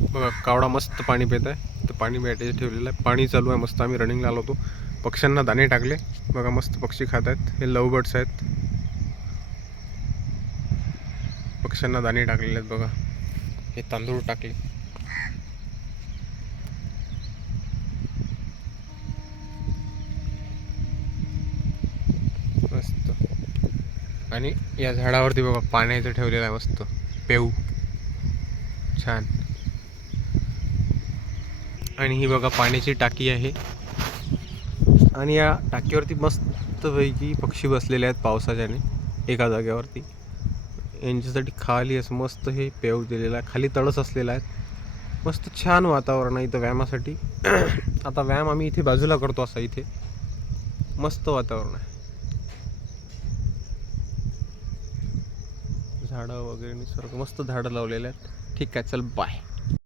बघा कावडा मस्त पाणी पित आहे. तर पाणी बॅटेज ठेवलेलं आहे, पाणी चालू आहे मस्त. आम्ही रनिंगला आलो होतो, पक्ष्यांना दाणे टाकले. बघा मस्त पक्षी खात आहेत. हे लव बर्ड्स आहेत, पक्ष्यांना दाणे टाकलेले आहेत. बघा हे तांदूळ टाकले. मस्त. आणि या झाडावरती बघा पाण्याचं ठेवलेलं आहे मस्त पेऊ, छान. आणि ही बघा पाण्याची टाकी आहे. आणि या टाकीवरती मस्तपैकी पक्षी बसलेले आहेत पावसाच्याने एका जागेवरती. यांच्यासाठी खाली असं मस्त हे पेव दिलेलं आहे, खाली तळस असलेला आहे. मस्त छान वातावरण आहे इथं व्यायामासाठी. आता व्यायाम आम्ही इथे बाजूला करतो, असा इथे मस्त वातावरण आहे. झाडं वगैरे निसर्ग मस्त झाडं लावलेले आहेत. ठीक आहे, चल बाय.